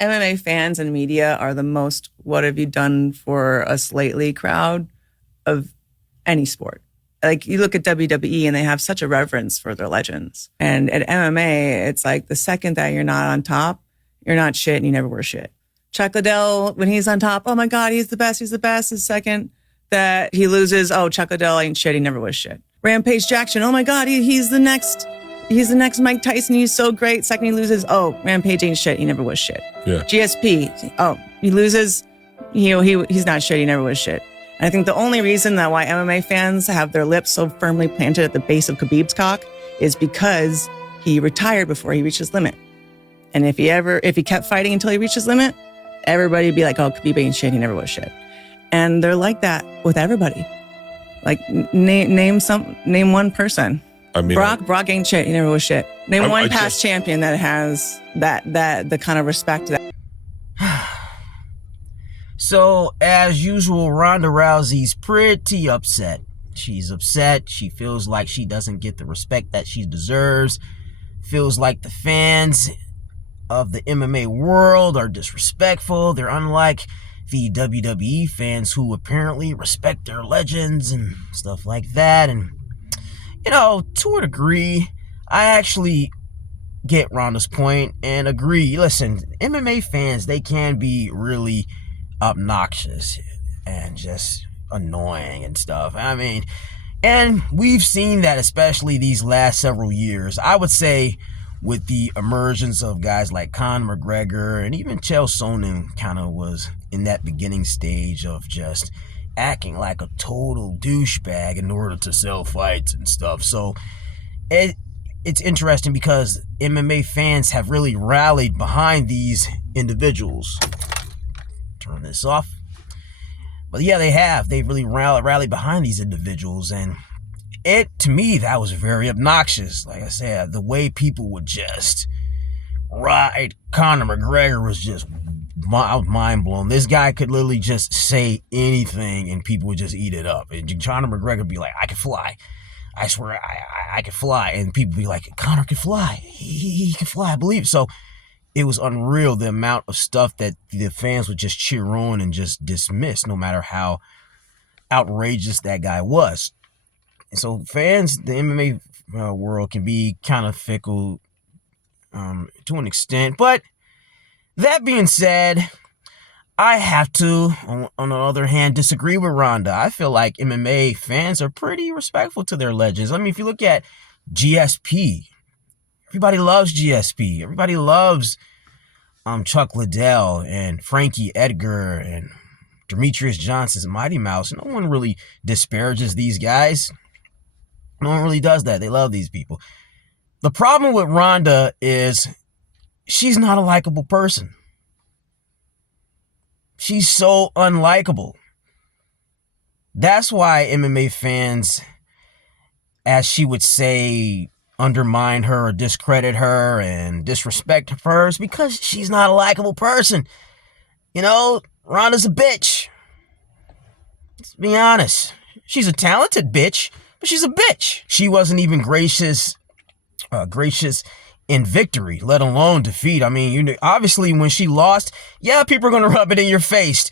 MMA fans and media are the most "what have you done for us lately" crowd of any sport. Like, you look at WWE and they have such a reverence for their legends. And at MMA, it's like the second that you're not on top, you're not shit and you never were shit. Chuck Liddell, when he's on top, oh my God, he's the best, he's the best. The second that he loses, oh, Chuck Liddell ain't shit, he never was shit. Rampage Jackson, oh my God, he's the next Mike Tyson, he's so great. Second he loses, oh, Rampage ain't shit, he never was shit. Yeah. GSP, oh, he loses, he's not shit, he never was shit. And I think the only reason that why MMA fans have their lips so firmly planted at the base of Khabib's cock is because he retired before he reached his limit. And if he kept fighting until he reached his limit, everybody would be like, oh, Khabib ain't shit, he never was shit. And they're like that with everybody. Like, name one person. I mean, Brock ain't shit, he never was shit. Name one past champion that has the kind of respect that. So, as usual, Ronda Rousey's pretty upset. She's upset. She feels like she doesn't get the respect that she deserves. Feels like the fans of the MMA world are disrespectful. They're unlike the WWE fans who apparently respect their legends and stuff like that. And, to a degree, I actually get Ronda's point and agree. Listen, MMA fans, they can be really obnoxious and just annoying and stuff. I mean, and we've seen that especially these last several years. I would say with the emergence of guys like Conor McGregor, and even Chael Sonnen kind of was in that beginning stage of just acting like a total douchebag in order to sell fights and stuff. So it's interesting because MMA fans have really rallied behind these individuals. Turn this off. But yeah, they have. They really rallied behind these individuals. And to me, that was very obnoxious. Like I said, the way people would just ride Conor McGregor was just mind blown. This guy could literally just say anything and people would just eat it up. And Conor McGregor would be like, I can fly. I swear I can fly. And people would be like, Conor can fly. He can fly, I believe. So it was unreal, the amount of stuff that the fans would just cheer on and just dismiss, no matter how outrageous that guy was. And so fans, the MMA world can be kind of fickle to an extent. But that being said, I have to, on the other hand, disagree with Ronda. I feel like MMA fans are pretty respectful to their legends. I mean, if you look at GSP, everybody loves GSP. Everybody loves Chuck Liddell and Frankie Edgar and Demetrius Johnson's Mighty Mouse. No one really disparages these guys. No one really does that. They love these people. The problem with Ronda is she's not a likable person. She's so unlikable. That's why MMA fans, as she would say, undermine her or discredit her and disrespect her is because she's not a likable person. Ronda's a bitch. Let's be honest. She's a talented bitch, but she's a bitch. She wasn't even gracious in victory, let alone defeat. I mean, obviously when she lost, yeah, people are going to rub it in your face.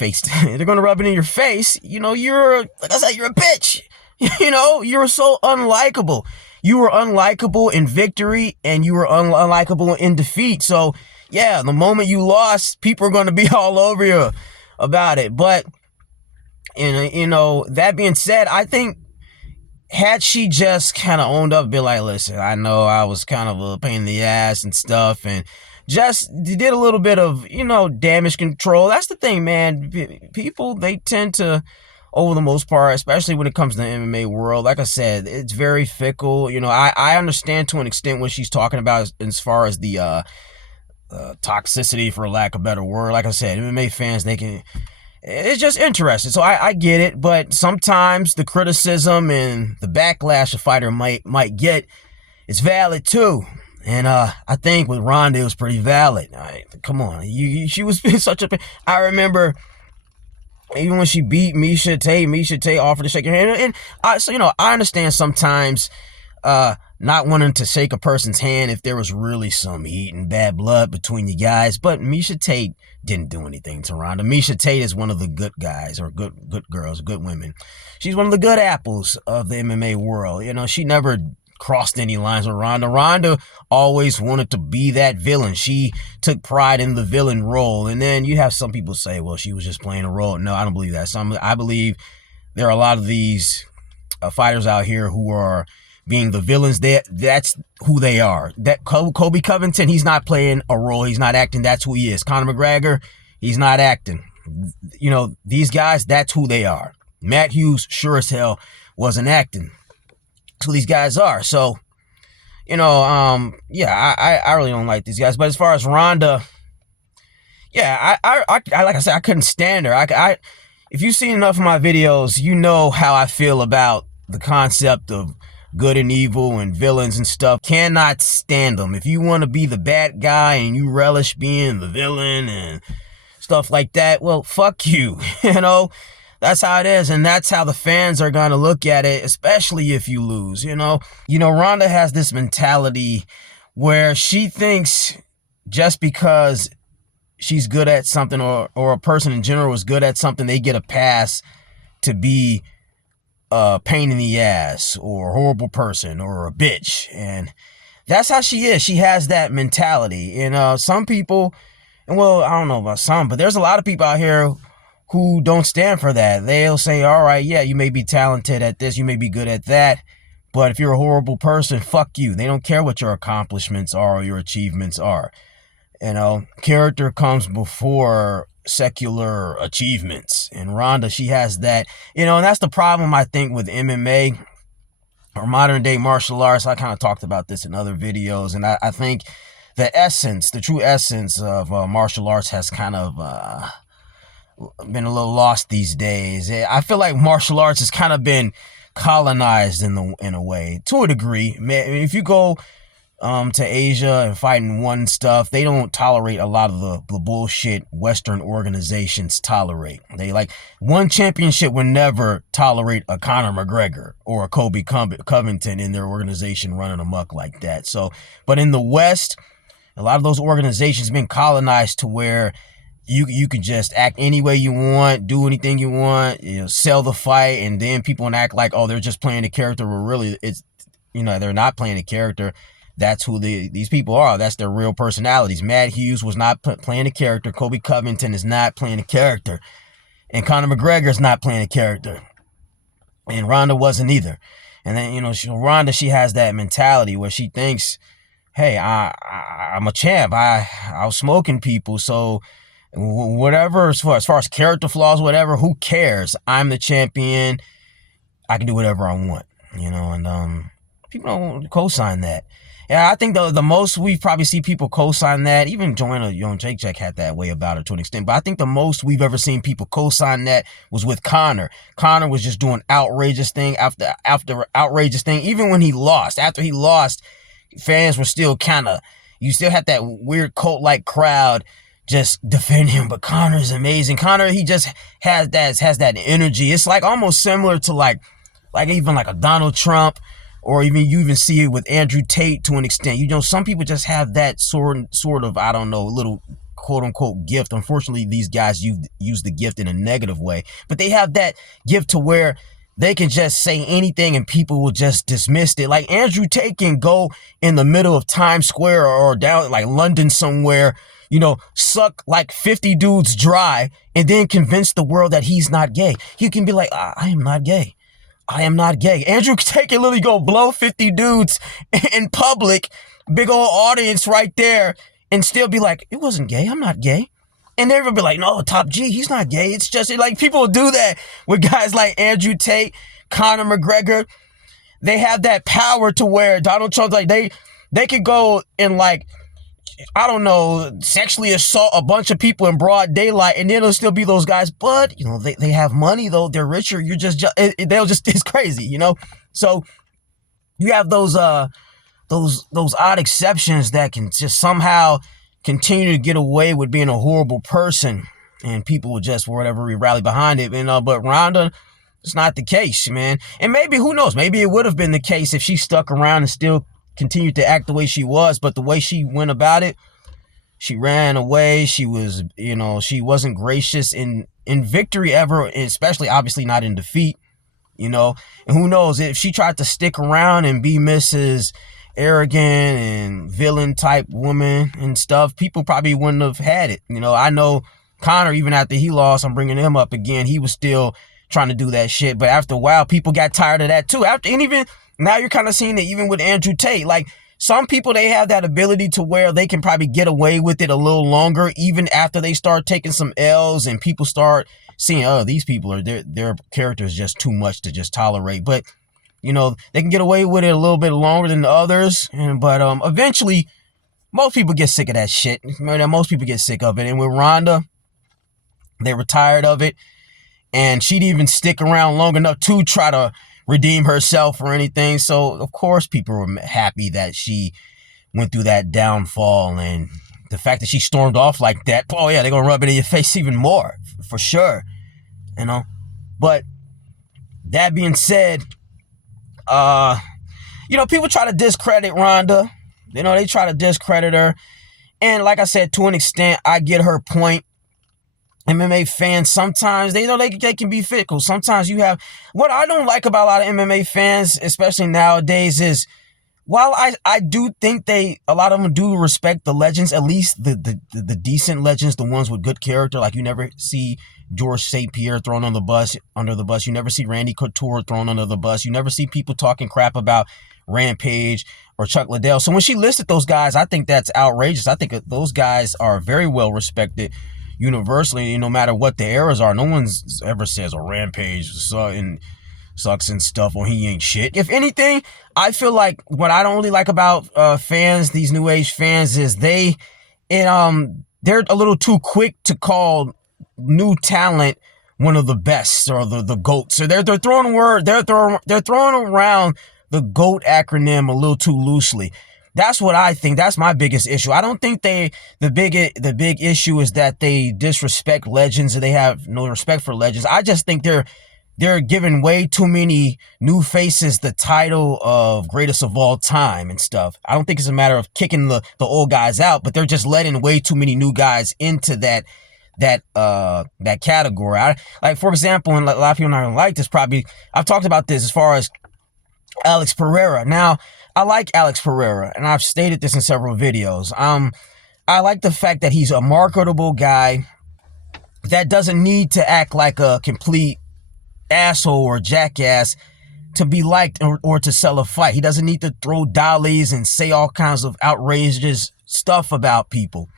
They're going to rub it in your face. Like I said, you're a bitch. You're so unlikable. You were unlikable in victory and you were unlikable in defeat. So, yeah, the moment you lost, people are going to be all over you about it. But, that being said, I think had she just kind of owned up and be like, listen, I know I was kind of a pain in the ass and stuff, and just did a little bit of, damage control. That's the thing, man. People, they tend to, over the most part, especially when it comes to the MMA world, like I said, it's very fickle. I understand to an extent what she's talking about as far as the toxicity, for lack of a better word. Like I said, MMA fans, it's just interesting. So I get it, but sometimes the criticism and the backlash a fighter might get is valid too. And I think with Ronda, it was pretty valid. Come on, she was such a. I remember even when she beat Misha Tate offered to shake her hand, and I understand sometimes not wanting to shake a person's hand if there was really some heat and bad blood between you guys. But Miesha Tate didn't do anything to Ronda. Miesha Tate is one of the good guys, or good girls, good women. She's one of the good apples of the MMA world. You know, she never crossed any lines with Ronda. Ronda always wanted to be that villain. She took pride in the villain role. And then you have some people say, well, she was just playing a role. No, I don't believe that. I believe there are a lot of these fighters out here who are being the villains. That's who they are. That Colby Covington, he's not playing a role. He's not acting. That's who he is. Conor McGregor, he's not acting. You know, these guys, that's who they are. Matt Hughes sure as hell wasn't acting. That's who these guys are. So, you know, yeah, I really don't like these guys. But as far as Ronda, yeah, I like I said, I couldn't stand her. If you've seen enough of my videos, you know how I feel about the concept of good and evil and villains and stuff. Cannot stand them. If you want to be the bad guy and you relish being the villain and stuff like that, well, fuck you. You know, that's how it is. And that's how the fans are going to look at it, especially if you lose. You know, Ronda has this mentality where she thinks just because she's good at something, or a person in general is good at something, they get a pass to be a pain in the ass or a horrible person or a bitch. And that's how she is. She has that mentality. And some people, and well, I don't know about some, but there's a lot of people out here who don't stand for that. They'll say, all right, yeah, you may be talented at this, you may be good at that, but if you're a horrible person, fuck you. They don't care what your accomplishments are or your achievements are. You know, character comes before secular achievements. And Ronda, she has that, you know, and that's the problem, I think, with MMA or modern day martial arts. I kind of talked about this in other videos. And I think the true essence of martial arts has kind of been a little lost these days. I feel like martial arts has kind of been colonized in a way, to a degree. If you go to Asia and fighting one stuff, they don't tolerate a lot of the bullshit Western organizations tolerate. They like one championship would never tolerate a Conor McGregor or a Colby Covington in their organization running amok like that. So, but in the West, a lot of those organizations been colonized to where you can just act any way you want, do anything you want, you know, sell the fight, and then people act like, oh, they're just playing a character, where really it's, you know, they're not playing a character. That's who these people are. That's their real personalities. Matt Hughes was not playing a character. Colby Covington is not playing a character. And Conor McGregor is not playing a character. And Ronda wasn't either. And then, you know, Ronda, she has that mentality where she thinks, hey, I'm a champ. I was smoking people. So whatever, as far as character flaws, whatever, who cares? I'm the champion. I can do whatever I want, you know, and people don't co-sign that. Yeah, I think the most we probably see people co-sign that, even Joanna Jacek had that way about it to an extent, but I think the most we've ever seen people co-sign that was with Conor. Conor was just doing outrageous thing after outrageous thing. Even when he lost, after he lost, fans were still you still had that weird cult-like crowd just defend him. But Conor is amazing. Conor, he just has that energy. It's like almost similar to like even like a Donald Trump, or even you even see it with Andrew Tate to an extent. You know, some people just have that sort of, I don't know, little quote unquote gift. Unfortunately, these guys use the gift in a negative way, but they have that gift to where they can just say anything and people will just dismiss it. Like Andrew Tate can go in the middle of Times Square or down like London somewhere, you know, suck like 50 dudes dry and then convince the world that he's not gay. He can be like, I am not gay. I am not gay. Andrew Tate can literally go blow 50 dudes in public, big old audience right there, and still be like, it wasn't gay. I'm not gay. And everyone be like, no, Top G, he's not gay. It's just like people do that with guys like Andrew Tate, Conor McGregor. They have that power to where Donald Trump's like, they could go and like, I don't know, sexually assault a bunch of people in broad daylight, and then it'll still be those guys. But, you know, they have money, though. They're richer. It's crazy, you know? So you have those odd exceptions that can just somehow continue to get away with being a horrible person, and people will just, for whatever, rally behind it. But Ronda, it's not the case, man. And maybe, who knows, maybe it would have been the case if she stuck around and still continued to act the way she was, but the way she went about it, she ran away. She was, she wasn't gracious in victory ever, especially obviously not in defeat, and who knows if she tried to stick around and be Mrs. Arrogant and villain type woman and stuff, people probably wouldn't have had it. I know Conor, even after he lost, I'm bringing him up again, he was still trying to do that shit. But after a while, people got tired of that too. And even now you're kind of seeing it even with Andrew Tate. Like, some people, they have that ability to where they can probably get away with it a little longer, even after they start taking some L's and people start seeing, oh, these people are, their character is just too much to just tolerate. But, they can get away with it a little bit longer than the others. But eventually, most people get sick of that shit. Most people get sick of it. And with Ronda, they were tired of it. And she didn't even stick around long enough to try to redeem herself or anything. So, of course, people were happy that she went through that downfall. And the fact that she stormed off like that, oh, yeah, they're going to rub it in your face even more, for sure. But that being said, people try to discredit Ronda. They try to discredit her. And like I said, to an extent, I get her point. MMA fans, sometimes they can be fickle. Sometimes you have, what I don't like about a lot of MMA fans, especially nowadays, is while I do think a lot of them do respect the legends, at least the decent legends, the ones with good character. Like, you never see George St. Pierre thrown under the bus. You never see Randy Couture thrown under the bus. You never see people talking crap about Rampage or Chuck Liddell. So when she listed those guys, I think that's outrageous. I think those guys are very well respected universally, no matter what the eras are. No one's ever says a Rampage sucks and stuff, or he ain't shit. If anything, I feel like what I don't really like about fans, these new age fans, is they're a little too quick to call new talent one of the best or the GOAT. So they're throwing around the GOAT acronym a little too loosely. That's what I think. That's my biggest issue. I don't think the big issue is that they disrespect legends and they have no respect for legends. I just think they're giving way too many new faces the title of greatest of all time and stuff. I don't think it's a matter of kicking the old guys out, but they're just letting way too many new guys into that category. Like, for example, and a lot of people not like this, probably, I've talked about this as far as Alex Pereira. Now, I like Alex Pereira, and I've stated this in several videos. I like the fact that he's a marketable guy that doesn't need to act like a complete asshole or jackass to be liked or to sell a fight. He doesn't need to throw dollies and say all kinds of outrageous stuff about people.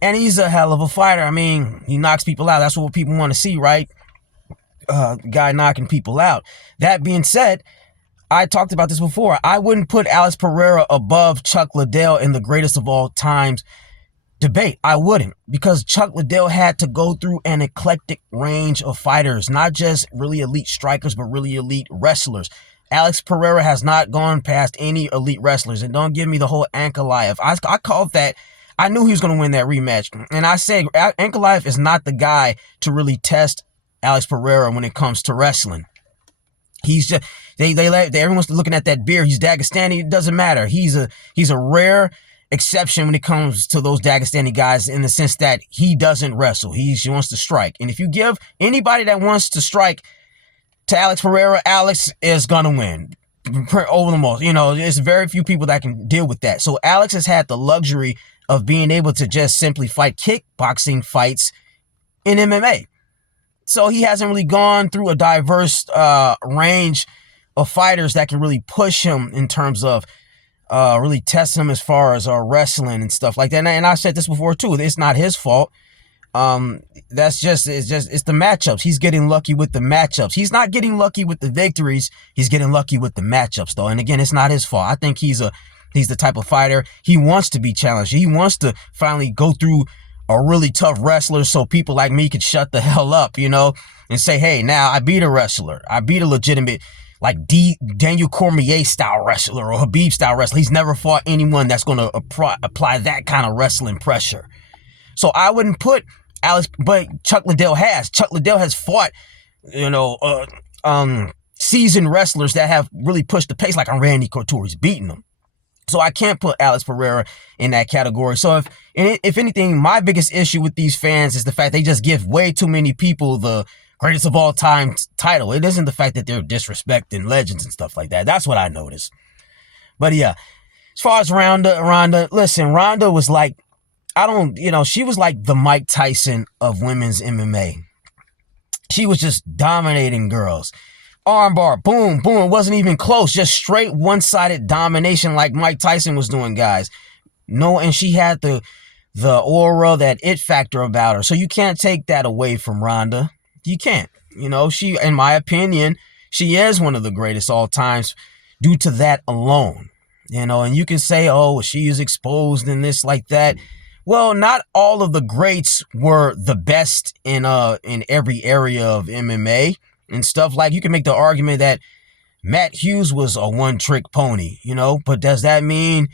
And he's a hell of a fighter. I mean, he knocks people out. That's what people want to see, right? Guy knocking people out. That being said, I talked about this before. I wouldn't put Alex Pereira above Chuck Liddell in the greatest of all times debate. I wouldn't, because Chuck Liddell had to go through an eclectic range of fighters, not just really elite strikers, but really elite wrestlers. Alex Pereira has not gone past any elite wrestlers. And don't give me the whole Ankalaev. I called that. I knew he was going to win that rematch. And I said Ankalaev is not the guy to really test Alex Pereira when it comes to wrestling. He's just, everyone's looking at that beard. He's Dagestani. It doesn't matter. He's a rare exception when it comes to those Dagestani guys, in the sense that he doesn't wrestle. He wants to strike. And if you give anybody that wants to strike to Alex Pereira, Alex is going to win over the most. There's very few people that can deal with that. So Alex has had the luxury of being able to just simply fight kickboxing fights in MMA. So he hasn't really gone through a diverse range of fighters that can really push him in terms of really test him as far as wrestling and stuff like that. And I said this before too. It's not his fault. It's the matchups. He's getting lucky with the matchups. He's not getting lucky with the victories. He's getting lucky with the matchups, though. And again, it's not his fault. I think he's the type of fighter. He wants to be challenged. He wants to finally go through a really tough wrestler so people like me could shut the hell up, and say, hey, now I beat a wrestler. I beat a legitimate, like Daniel Cormier style wrestler or Habib style wrestler. He's never fought anyone that's going to apply that kind of wrestling pressure. So I wouldn't put Alex, but Chuck Liddell has. Chuck Liddell has fought, seasoned wrestlers that have really pushed the pace, like on Randy Couture. He's beaten them. So I can't put Alex Pereira in that category. So if anything, my biggest issue with these fans is the fact they just give way too many people the greatest of all time title. It isn't the fact that they're disrespecting legends and stuff like that. That's what I noticed. But yeah, as far as Ronda, listen, Ronda was like, she was like the Mike Tyson of women's MMA. She was just dominating girls. Armbar, boom, boom. It wasn't even close. Just straight one-sided domination like Mike Tyson was doing, guys. No, and she had the aura, that it factor about her. So you can't take that away from Ronda. You can't. She, in my opinion, she is one of the greatest all times due to that alone. And you can say, oh, she is exposed in this like that. Well, not all of the greats were the best in every area of MMA. And stuff like, you can make the argument that Matt Hughes was a one-trick pony, but does that mean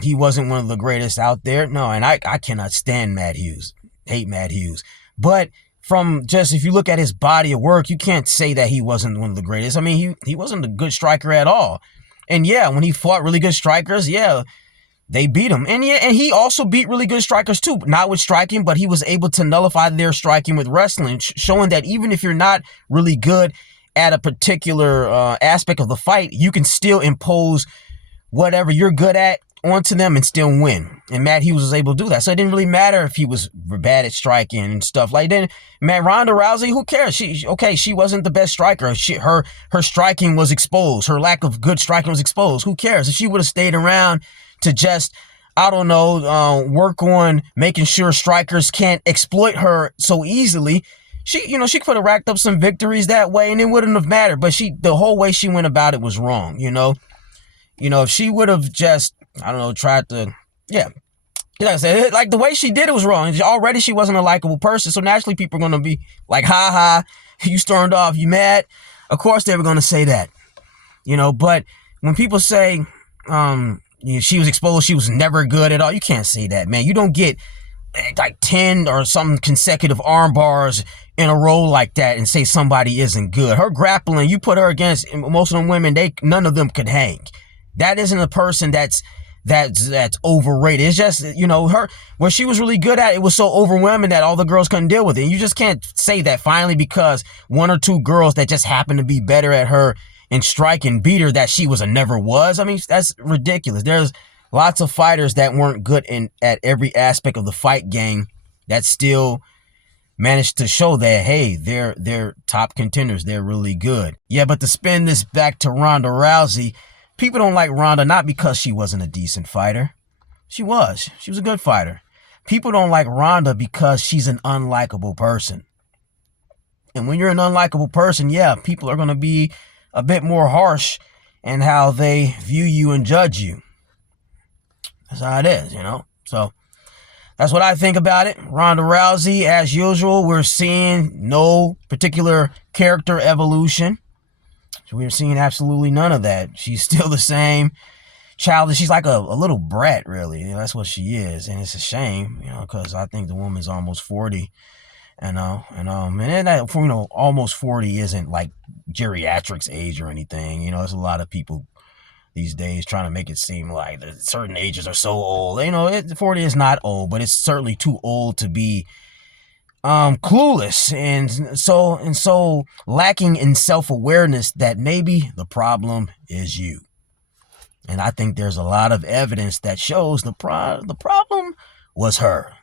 he wasn't one of the greatest out there? No, and I cannot stand Matt Hughes, hate Matt Hughes. But from just, if you look at his body of work, you can't say that he wasn't one of the greatest. I mean, he wasn't a good striker at all. And yeah, when he fought really good strikers, yeah, they beat him. And yeah, and he also beat really good strikers too, not with striking, but he was able to nullify their striking with wrestling, showing that even if you're not really good at a particular aspect of the fight, you can still impose whatever you're good at onto them and still win. And Matt Hughes was able to do that. So it didn't really matter if he was bad at striking and stuff like that. Man, Ronda Rousey, who cares? She wasn't the best striker. Her striking was exposed. Her lack of good striking was exposed. Who cares? If she would have stayed around to just, work on making sure strikers can't exploit her so easily, she could have racked up some victories that way and it wouldn't have mattered. But the whole way she went about it was wrong, if she would have just, tried to, yeah. Like I said, like the way she did it was wrong. Already she wasn't a likable person. So naturally people are going to be like, ha ha, you stormed off, you mad? Of course they were going to say that, but when people say, she was exposed, she was never good at all. You can't say that, man. You don't get like 10 or some consecutive arm bars in a row like that and say somebody isn't good. Her grappling, you put her against most of them women, none of them could hang. That isn't a person that's overrated. It's just, her, what she was really good at, it was so overwhelming that all the girls couldn't deal with it. And you just can't say that finally because one or two girls that just happened to be better at her and strike and beat her, that she was a never was. I mean, that's ridiculous. There's lots of fighters that weren't good at every aspect of the fight game that still managed to show that, hey, they're top contenders. They're really good. Yeah, but to spin this back to Ronda Rousey, people don't like Ronda not because she wasn't a decent fighter. She was a good fighter. People don't like Ronda because she's an unlikable person. And when you're an unlikable person, yeah, people are going to be a bit more harsh in how they view you and judge you. That's how it is, So that's what I think about it. Ronda Rousey, as usual, we're seeing no particular character evolution. We're seeing absolutely none of that. She's still the same childish. She's like a little brat, really. That's what she is. And it's a shame, because I think the woman's almost 40. And that, almost 40 isn't like geriatrics age or anything. There's a lot of people these days trying to make it seem like that certain ages are so old. 40 is not old, but it's certainly too old to be clueless and so lacking in self-awareness that maybe the problem is you. And I think there's a lot of evidence that shows the problem was her.